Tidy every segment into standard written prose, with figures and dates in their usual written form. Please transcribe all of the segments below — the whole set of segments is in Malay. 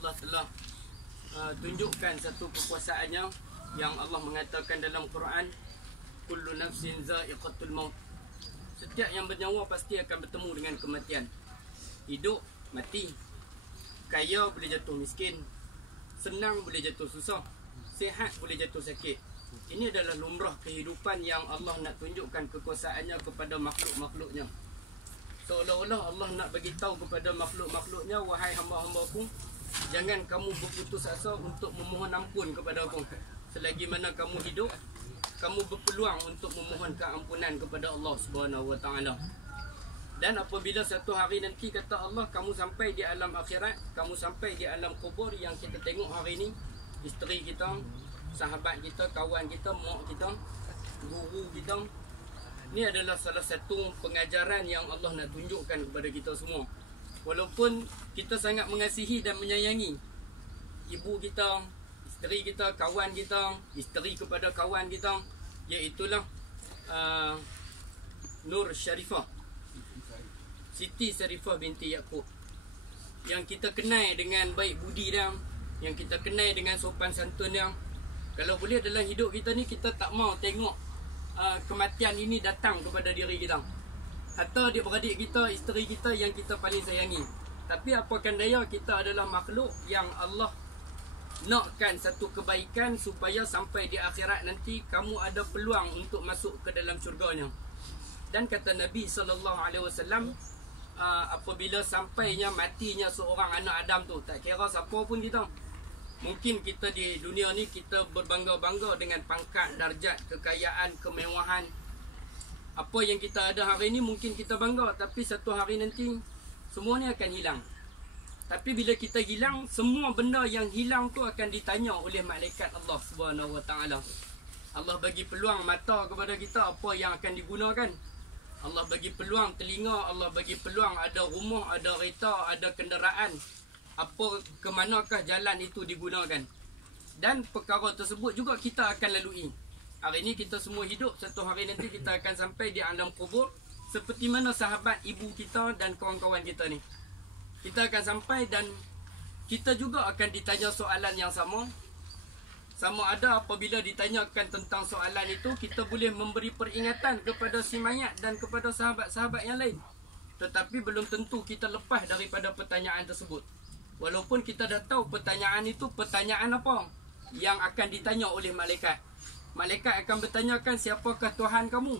Allah telah tunjukkan satu kekuasaannya yang Allah mengatakan dalam Quran, kullu nafsin za'iqatul maut. Setiap yang bernyawa pasti akan bertemu dengan kematian. Hidup, mati. Kaya boleh jatuh miskin, senang boleh jatuh susah, sihat boleh jatuh sakit. Ini adalah lumrah kehidupan yang Allah nak tunjukkan kekuasaannya kepada makhluk-makhluknya. Seolah-olah Allah nak bagi tahu kepada makhluk-makhluknya, wahai hamba-hambaku, jangan kamu berputus asa untuk memohon ampun kepada aku. Selagi mana kamu hidup, kamu berpeluang untuk memohonkan ampunan kepada Allah Subhanahu wa taala. Dan apabila satu hari nanti kata Allah, kamu sampai di alam akhirat, kamu sampai di alam kubur yang kita tengok hari ini, isteri kita, sahabat kita, kawan kita, mak kita, guru kita, ini adalah salah satu pengajaran yang Allah nak tunjukkan kepada kita semua. Walaupun kita sangat mengasihi dan menyayangi ibu kita, isteri kita, kawan kita, isteri kepada kawan kita, iaitulah Nur Syarifah, Siti Syarifah binti Yaakob, yang kita kenal dengan baik budi dia, yang kita kenal dengan sopan santun dia. Kalau boleh dalam hidup kita ni, kita tak mau tengok kematian ini datang kepada diri kita. Hatta adik-beradik kita, isteri kita yang kita paling sayangi. Tapi apakan daya, kita adalah makhluk yang Allah nakkan satu kebaikan supaya sampai di akhirat nanti kamu ada peluang untuk masuk ke dalam syurganya. Dan kata Nabi SAW, apabila sampainya matinya seorang anak Adam tu, tak kira siapa pun kita, mungkin kita di dunia ni kita berbangga-bangga dengan pangkat, darjat, kekayaan, kemewahan. Apa yang kita ada hari ni mungkin kita bangga, tapi satu hari nanti semua ni akan hilang. Tapi bila kita hilang, semua benda yang hilang tu akan ditanya oleh malaikat Allah Subhanahu wa taala. Allah bagi peluang mata kepada kita, apa yang akan digunakan. Allah bagi peluang telinga, Allah bagi peluang ada rumah, ada kereta, ada kenderaan. Apa ke manakah jalan itu digunakan. Dan perkara tersebut juga kita akan lalui. Hari ini kita semua hidup, satu hari nanti kita akan sampai di alam kubur. Seperti mana sahabat ibu kita dan kawan-kawan kita ni, kita akan sampai dan kita juga akan ditanya soalan yang sama. Sama ada apabila ditanyakan tentang soalan itu, kita boleh memberi peringatan kepada si mayat dan kepada sahabat-sahabat yang lain. Tetapi belum tentu kita lepas daripada pertanyaan tersebut. Walaupun kita dah tahu pertanyaan itu pertanyaan apa yang akan ditanya oleh malaikat. Malaikat akan bertanyakan, siapakah Tuhan kamu?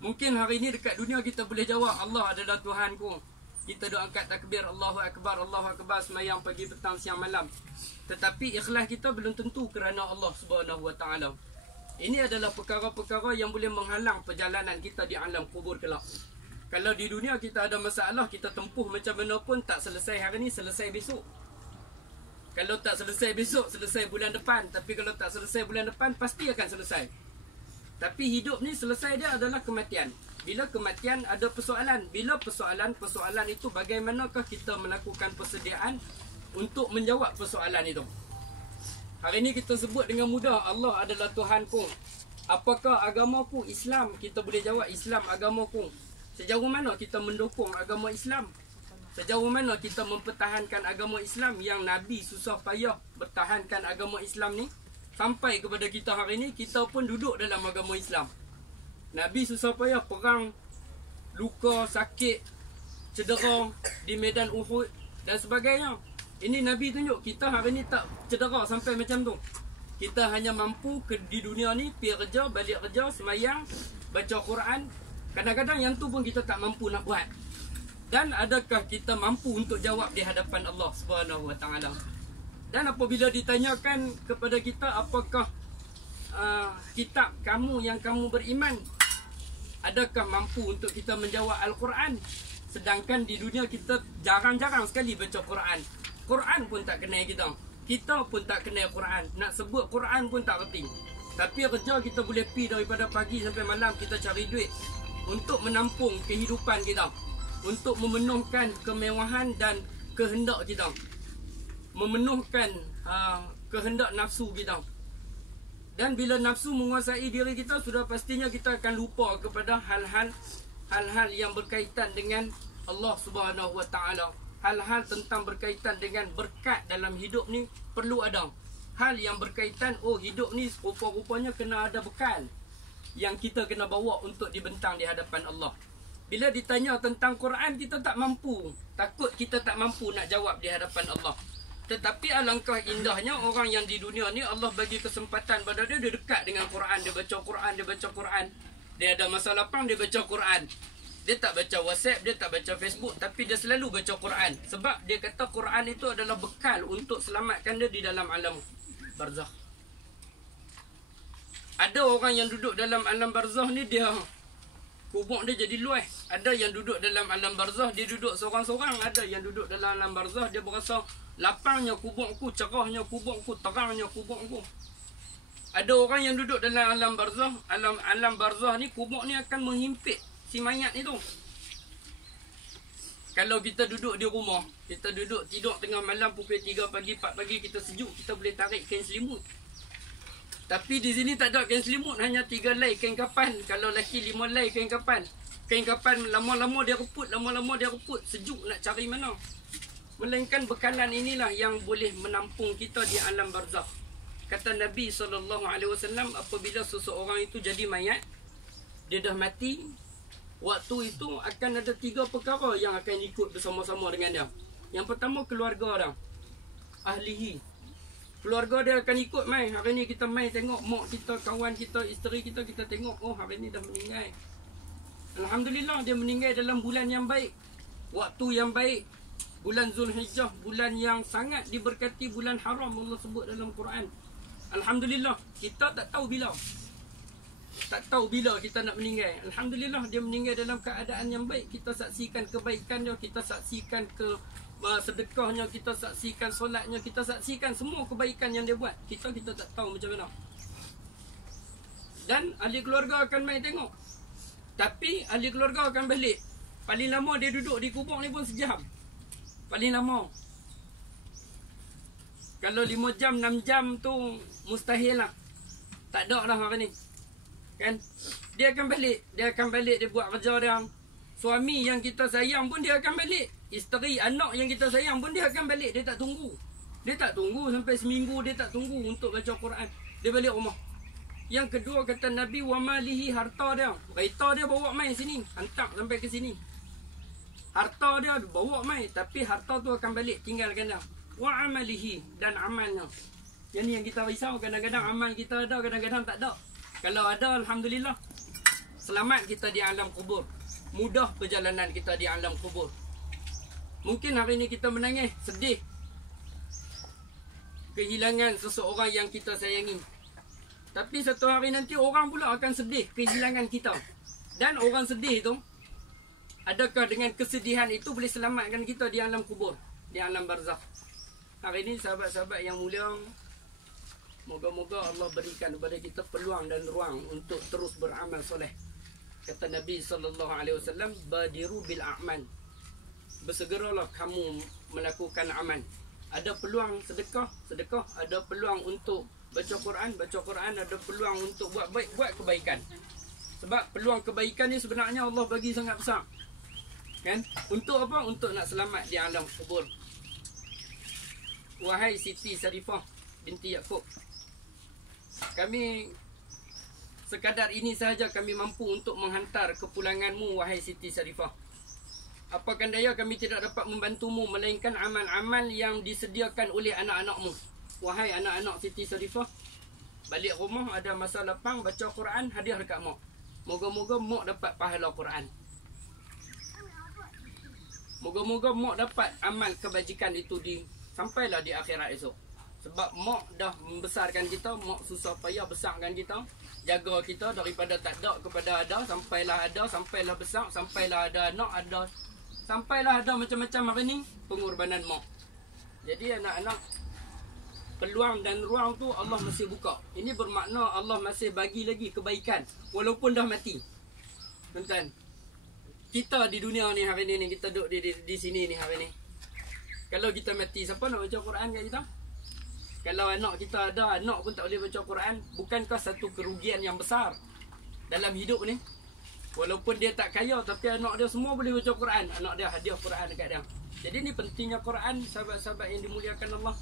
Mungkin hari ini dekat dunia kita boleh jawab, Allah adalah Tuhanku. Kita doa angkat takbir, Allahu Akbar, Allahu Akbar, semayang pagi, petang, siang, malam. Tetapi ikhlas kita belum tentu kerana Allah Subhanahu wa taala. Ini adalah perkara-perkara yang boleh menghalang perjalanan kita di alam kubur kelak. Kalau di dunia kita ada masalah, kita tempuh macam mana pun, tak selesai hari ni, selesai besok. Kalau tak selesai besok, selesai bulan depan. Tapi kalau tak selesai bulan depan, pasti akan selesai. Tapi hidup ni selesai dia adalah kematian. Bila kematian ada persoalan. Bila persoalan itu, bagaimanakah kita melakukan persediaan untuk menjawab persoalan itu. Hari ini kita sebut dengan mudah, Allah adalah Tuhanku. Apakah agamaku? Islam. Kita boleh jawab, Islam agamaku. Sejauh mana kita mendukung agama Islam? Sejauh mana kita mempertahankan agama Islam yang Nabi susah payah bertahankan agama Islam ni? Sampai kepada kita hari ini, kita pun duduk dalam agama Islam. Nabi susah payah perang, luka, sakit, cedera di medan Uhud dan sebagainya. Ini Nabi tunjuk, kita hari ini tak cedera sampai macam tu. Kita hanya mampu di dunia ni, pergi kerja, balik kerja, semayang, baca Quran. Kadang-kadang yang tu pun kita tak mampu nak buat. Dan adakah kita mampu untuk jawab di hadapan Allah Subhanahu wa taala? Dan apabila ditanyakan kepada kita, apakah kitab kamu yang kamu beriman, adakah mampu untuk kita menjawab Al-Quran? Sedangkan di dunia kita jarang-jarang sekali baca Quran. Quran pun tak kenal kita. Kita pun tak kenal Quran. Nak sebut Quran pun tak reti. Tapi kerja kita boleh pergi daripada pagi sampai malam, kita cari duit untuk menampung kehidupan kita, untuk memenuhkan kemewahan dan kehendak kita, memenuhkan kehendak nafsu kita. Dan bila nafsu menguasai diri kita, sudah pastinya kita akan lupa kepada hal-hal yang berkaitan dengan Allah Subhanahu wa taala. hal-hal tentang berkaitan dengan berkat dalam hidup ni perlu ada. Hal yang berkaitan, oh hidup ni rupa-rupanya kena ada bekal yang kita kena bawa untuk dibentang di hadapan Allah. Bila ditanya tentang Quran, kita tak mampu. Takut kita tak mampu nak jawab di hadapan Allah. Tetapi alangkah indahnya orang yang di dunia ni Allah bagi kesempatan pada dia, dia dekat dengan Quran, dia baca Quran, dia baca Quran. Dia ada masa lapang, dia baca Quran. Dia tak baca WhatsApp, dia tak baca Facebook, tapi dia selalu baca Quran. Sebab dia kata Quran itu adalah bekal untuk selamatkan dia di dalam alam barzakh. Ada orang yang duduk dalam alam barzakh ni, dia kubur dia jadi luas. Ada yang duduk dalam alam barzakh, dia duduk seorang-seorang. Ada yang duduk dalam alam barzakh, dia berasa lapangnya kuburku, cerahnya kuburku, terangnya kuburku. Ada orang yang duduk dalam alam barzakh, alam barzakh ni, kubur ni akan menghimpit si mayat itu. Kalau kita duduk di rumah, kita duduk tidur tengah malam pukul 3 pagi, 4 pagi, kita sejuk, kita boleh tarik kain selimut. Tapi di sini tak ada kain selimut, hanya 3 lai kain kapan. Kalau lelaki 5 lai kain kapan. Kain kapan lama-lama dia reput, lama-lama dia reput. Sejuk nak cari mana. Melainkan bekalan inilah yang boleh menampung kita di alam barzakh. Kata Nabi SAW, apabila seseorang itu jadi mayat, dia dah mati, waktu itu akan ada 3 perkara yang akan ikut bersama-sama dengan dia. Yang pertama, keluarga dia, ahlihi. Keluarga dia akan ikut mai. Hari ni kita mai tengok mak kita, kawan kita, isteri kita, kita tengok, oh hari ni dah meninggal. Alhamdulillah dia meninggal dalam bulan yang baik, waktu yang baik, bulan Zulhijjah, bulan yang sangat diberkati, bulan haram Allah sebut dalam Quran. Alhamdulillah, kita tak tahu bila. Tak tahu bila kita nak meninggal. Alhamdulillah dia meninggal dalam keadaan yang baik. Kita saksikan kebaikan dia, kita saksikan sedekahnya, kita saksikan solatnya, kita saksikan semua kebaikan yang dia buat. Kita tak tahu macam mana. Dan ahli keluarga akan mai tengok. Tapi ahli keluarga akan balik. Paling lama dia duduk di kubur ni pun sejam. Paling lama. Kalau 5 jam, 6 jam tu mustahil lah. Tak ada lah hari ni. Kan? Dia akan balik. Dia akan balik, dia buat kerja dia. Suami yang kita sayang pun dia akan balik. Isteri, anak yang kita sayang pun dia akan balik. Dia tak tunggu. Dia tak tunggu sampai seminggu. Dia tak tunggu untuk baca Quran. Dia balik rumah. Yang kedua kata Nabi, wa malihi, harta dia. Kereta dia bawa mai sini. Hantar sampai ke sini. Harta dia bawa mai. Tapi harta tu akan balik. Tinggalkan dia. Wa amalihi, dan amalnya. Yang ni yang kita risau. Kadang-kadang amal kita ada, kadang-kadang tak ada. Kalau ada, Alhamdulillah, selamat kita di alam kubur. Mudah perjalanan kita di alam kubur. Mungkin hari ini kita menangis, sedih, kehilangan seseorang yang kita sayangi. Tapi satu hari nanti orang pula akan sedih kehilangan kita. Dan orang sedih tu, adakah dengan kesedihan itu boleh selamatkan kita di alam kubur, di alam barzakh? Hari ini sahabat-sahabat yang mulia, moga-moga Allah berikan kepada kita peluang dan ruang untuk terus beramal soleh. Kata Nabi SAW, badiru bil a'man. Bersegeralah kamu melakukan amal. Ada peluang sedekah, sedekah. Ada peluang untuk baca Quran, baca Quran. Ada peluang untuk buat baik, buat kebaikan. Sebab peluang kebaikan ni sebenarnya Allah bagi sangat besar. Kan? Untuk apa? Untuk nak selamat di alam kubur. Wahai Siti Sarifah binti Yaakob, kami sekadar ini sahaja kami mampu untuk menghantar kepulanganmu, wahai Siti Sarifah. Apakan daya kami tidak dapat membantumu, melainkan amal-amal yang disediakan oleh anak-anakmu. Wahai anak-anak Siti Sarifah, balik rumah ada masa lapang, baca Quran, hadiah dekat mak. Moga-moga mak dapat pahala Quran. Moga-moga mak dapat amal kebajikan itu sampailah di akhirat esok. Sebab mak dah membesarkan kita, mak susah payah besarkan kita, jaga kita daripada tak ada kepada ada, sampailah ada, sampailah besar, sampailah ada anak, ada, sampailah ada macam-macam hari ni, pengorbanan mak. Jadi anak-anak, peluang dan ruang tu Allah masih buka. Ini bermakna Allah masih bagi lagi kebaikan walaupun dah mati. Tuan-tuan, kita di dunia ni hari ni, kita duduk di sini ni hari ni. Kalau kita mati, siapa nak baca Quran kat kita? Kalau anak kita ada, anak pun tak boleh baca Quran. Bukankah satu kerugian yang besar dalam hidup ni? Walaupun dia tak kaya, tapi anak dia semua boleh baca Quran. Anak dia hadiah Quran dekat dia. Jadi ni pentingnya Quran, sahabat-sahabat yang dimuliakan Allah.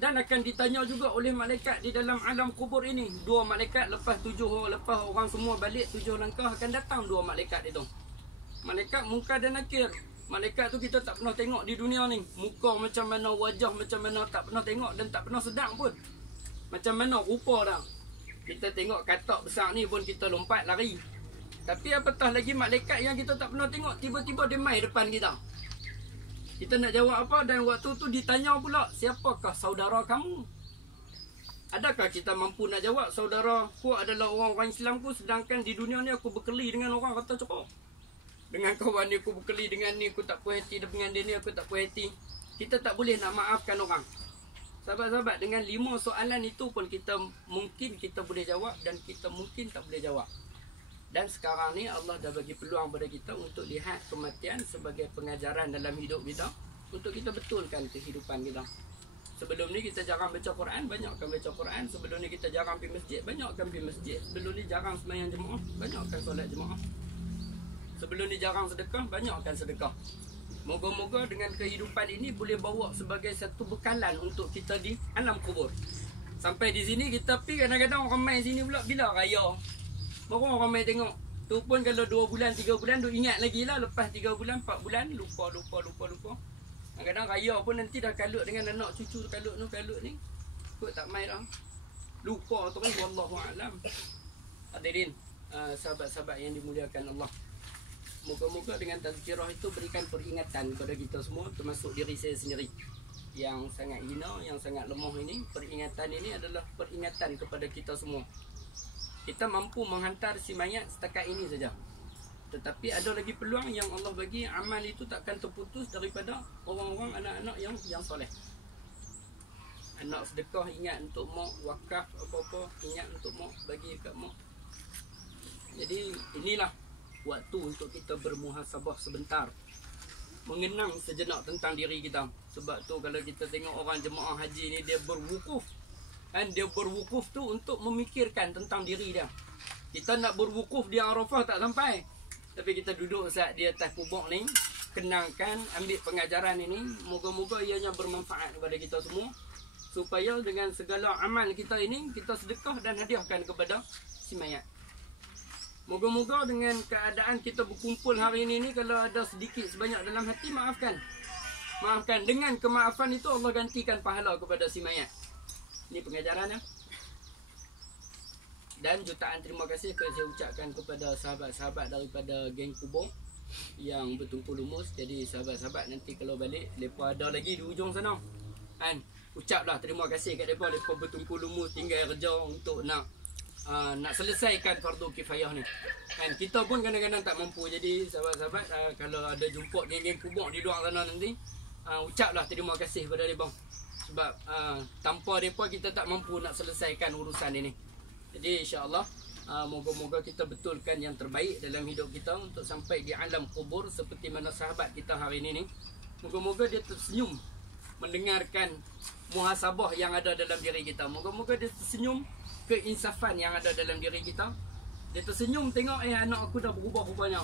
Dan akan ditanya juga oleh malaikat di dalam alam kubur ini. 2 malaikat lepas 7 orang, lepas orang semua balik 7 langkah akan datang 2 malaikat itu. Malaikat Munkar dan Nakir. Malaikat tu kita tak pernah tengok di dunia ni. Muka macam mana, wajah macam mana tak pernah tengok dan tak pernah sedang pun. Macam mana rupa dah. Kita tengok katak besar ni pun kita lompat lari. Tapi apatah lagi malaikat yang kita tak pernah tengok, tiba-tiba dia mai depan kita. Kita nak jawab apa? Dan waktu tu ditanya pula, siapakah saudara kamu? Adakah kita mampu nak jawab, saudaraku adalah orang-orang Islamku, sedangkan di dunia ni aku berkeli dengan orang kata cakap. Dengan kawan ni aku berkeli, dengan ni aku tak puas hati, dengan dia ni aku tak puas hati. Kita tak boleh nak maafkan orang. Sahabat-sahabat, dengan 5 soalan itu pun kita mungkin kita boleh jawab dan kita mungkin tak boleh jawab. Dan sekarang ni Allah dah bagi peluang pada kita untuk lihat kematian sebagai pengajaran dalam hidup kita, untuk kita betulkan kehidupan kita. Sebelum ni kita jarang baca Quran, banyakkan baca Quran. Sebelum ni kita jarang pergi masjid, banyakkan pergi masjid. Sebelum ni jarang sembahyang jemaah, banyakkan solat jemaah. Sebelum ni jarang sedekah, banyakkan sedekah. Moga-moga dengan kehidupan ini boleh bawa sebagai satu bekalan untuk kita di alam kubur. Sampai di sini kita pergi, kadang-kadang orang main sini pula bila raya. Baru orang main tengok. Tu pun kalau 2 bulan, 3 bulan duk ingat lagi lah. Lepas 3 bulan, 4 bulan lupa. Kadang-kadang raya pun nanti dah kalut dengan anak cucu kalut ni. Kot tak main dah. Lupa terus, wallahualam. Hadirin, sahabat-sahabat yang dimuliakan Allah. Moga-moga dengan tazkirah itu berikan peringatan kepada kita semua, termasuk diri saya sendiri yang sangat hina, yang sangat lemah ini. Peringatan ini adalah peringatan kepada kita semua. Kita mampu menghantar si mayat setakat ini saja. Tetapi ada lagi peluang yang Allah bagi, amal itu takkan terputus daripada orang-orang, anak-anak yang soleh. Anak sedekah ingat untuk mak, wakaf apa-apa ingat untuk mak, bagi kat mak. Jadi inilah waktu untuk kita bermuhasabah sebentar, mengenang sejenak tentang diri kita. Sebab tu kalau kita tengok orang jemaah haji ni, dia berwukuf. Dan dia berwukuf tu untuk memikirkan tentang diri dia. Kita nak berwukuf di Arafah tak sampai, tapi kita duduk saat di atas kubur ni, kenangkan, ambil pengajaran ini. Moga-moga ianya bermanfaat kepada kita semua, supaya dengan segala amal kita ini, kita sedekah dan hadiahkan kepada si mayat. Moga-moga dengan keadaan kita berkumpul hari ini, kalau ada sedikit sebanyak dalam hati, maafkan. Maafkan. Dengan kemaafan itu Allah gantikan pahala kepada si mayat. Ini pengajarannya. Dan jutaan terima kasih saya ucapkan kepada sahabat-sahabat daripada geng kubur yang bertumpul lumus. Jadi sahabat-sahabat nanti kalau balik, mereka ada lagi di ujung sana, kan, ucaplah terima kasih kat mereka. Mereka bertumpul lumus, tinggal kerja untuk nak selesaikan fardu kifayah ni, kan. Kita pun kadang-kadang tak mampu. Jadi sahabat-sahabat, kalau ada jumpa geng-geng kubur di luar sana nanti, ucaplah terima kasih kepada mereka. Sebab tanpa mereka kita tak mampu nak selesaikan urusan ini. Jadi insya-Allah moga-moga kita betulkan yang terbaik dalam hidup kita untuk sampai di alam kubur seperti mana sahabat kita hari ini. Moga-moga dia tersenyum mendengarkan muhasabah yang ada dalam diri kita. Moga-moga dia tersenyum keinsafan yang ada dalam diri kita. Dia tersenyum tengok, anak aku dah berubah rupanya.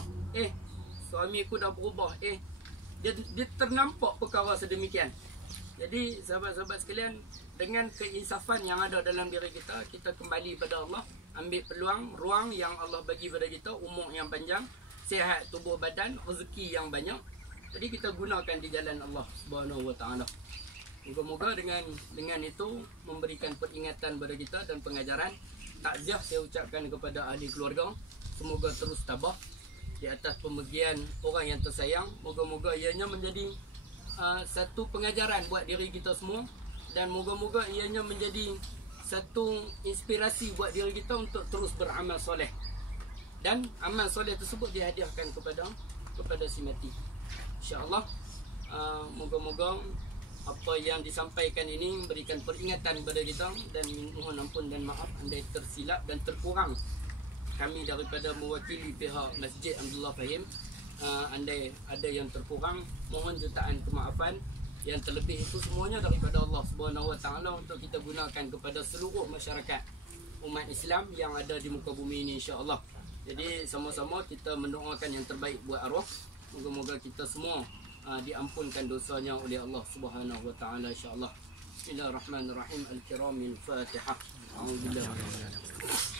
Suami aku dah berubah. Dia ternampak perkara sedemikian. Jadi sahabat-sahabat sekalian, dengan keinsafan yang ada dalam diri kita, kita kembali pada Allah, ambil peluang, ruang yang Allah bagi pada kita, umur yang panjang, sihat tubuh badan, rezeki yang banyak. Jadi kita gunakan di jalan Allah Subhanahu Wa Taala. Moga-moga dengan itu memberikan peringatan kepada kita dan pengajaran. Takziah saya ucapkan kepada ahli keluarga, semoga terus tabah di atas pemergian orang yang tersayang. Moga-moga ianya menjadi satu pengajaran buat diri kita semua, dan moga-moga ianya menjadi satu inspirasi buat diri kita untuk terus beramal soleh, dan amal soleh tersebut dihadiahkan kepada si mati, insya-Allah. Moga-moga apa yang disampaikan ini memberikan peringatan kepada kita, dan mohon ampun dan maaf andai tersilap dan terkurang kami daripada mewakili pihak Masjid Abdullah Fahim. Andai ada yang terkurang, mohon jutaan kemaafan. Yang terlebih itu semuanya daripada Allah Subhanahu Wa Taala, untuk kita gunakan kepada seluruh masyarakat umat Islam yang ada di muka bumi ini, insya-Allah. Jadi sama-sama kita mendoakan yang terbaik buat arwah. Moga-moga kita semua diampunkan dosanya oleh Allah Subhanahu wa taala insya-Allah. Bismillahirrahmanirrahim. Al-kiramil Fatihah. A'udzubillahi